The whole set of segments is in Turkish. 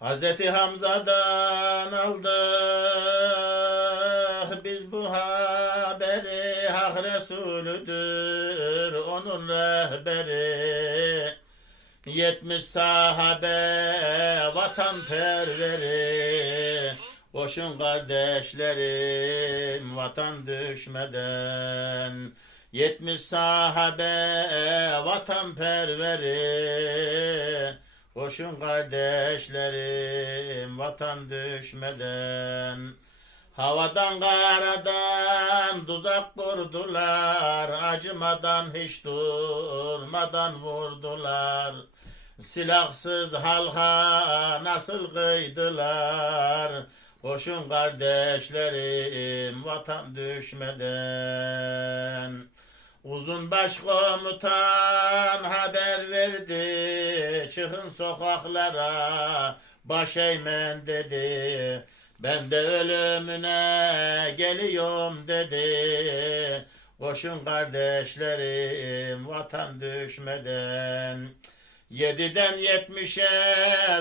Hazreti Hamza'dan aldık. Biz bu haberi Hak Resulüdür onun rehberi. Yetmiş sahabe vatanperveri. Koşun kardeşlerim vatan düşmeden. Yetmiş sahabe vatanperveri Koşun kardeşlerim vatan düşmeden. Havadan karadan tuzak kurdular. Acımadan hiç durmadan vurdular. Silahsız halka nasıl kıydılar? Koşun kardeşlerim vatan düşmeden. Uzun baş komutan haber verdi Çıkın sokaklara baş eğmen dedi. Ben de ölümüne geliyorum dedi. Koşun kardeşlerim vatan düşmeden. Yediden yetmişe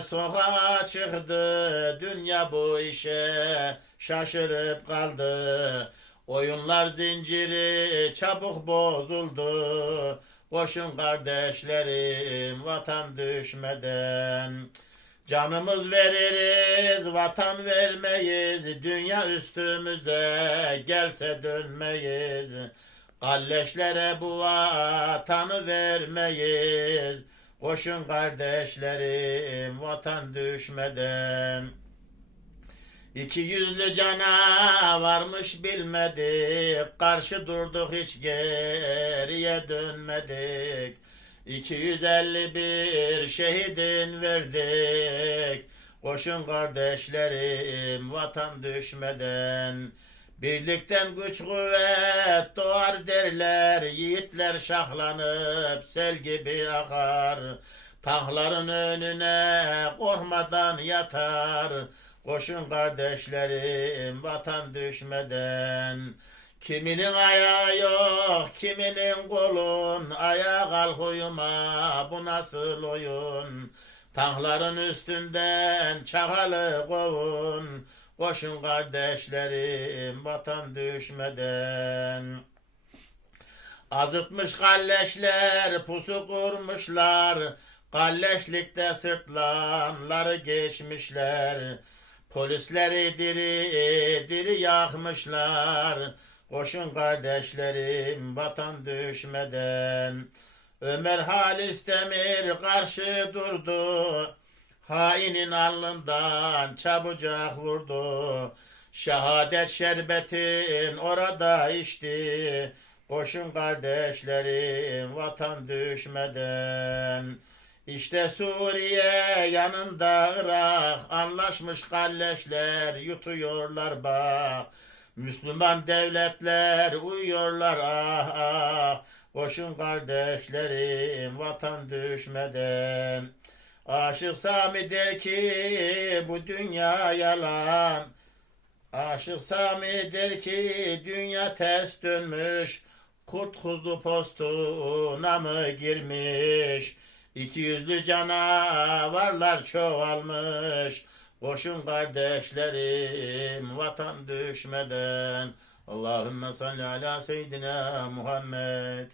sokağa çıktı Dünya bu işe şaşırıp kaldı. Oyunlar zinciri çabuk bozuldu. Koşun kardeşlerim vatan düşmeden. Canımız veririz vatan vermeyiz. Dünya üstümüze gelse dönmeyiz. Kalleşlere bu vatanı vermeyiz. Koşun kardeşlerim vatan düşmeden. İki yüzlü cana varmış bilmedik, karşı durduk hiç geriye dönmedik. 251 şehidin verdik, koşun kardeşlerim vatan düşmeden. Birlikten güç kuvvet doğar derler, yiğitler şahlanıp sel gibi akar. Tankların önüne korkmadan yatar, Koşun kardeşlerim vatan düşmeden. Kiminin ayağı yok, kiminin kolun, ayağa kalk uyuma, bu nasıl oyun? Tankların üstünden çakalı kovun, koşun kardeşlerim vatan düşmeden. Azıtmış kalleşler, pusu kurmuşlar, kalleşlikte sırtlanları geçmişler. Polisleri diri diri yakmışlar. Koşun kardeşlerim vatan düşmeden. Ömer Halis Demir karşı durdu. Hainin alnından çabucak vurdu. Şehadet şerbetin orada içti. Koşun kardeşlerim vatan düşmeden. İşte Suriye yanında Irak anlaşmış kalleşler yutuyorlar bak. Müslüman devletler uyuyorlar ah ah. Koşun kardeşlerim vatan düşmeden. Aşık Sami der ki bu dünya yalan. Aşık Sami der ki dünya ters dönmüş. Kurt kuzu postuna mı girmiş? İki yüzlü canavarlar çoğalmış. Koşun kardeşlerim vatan düşmeden. Allahümme salli ala seyyidina Muhammed.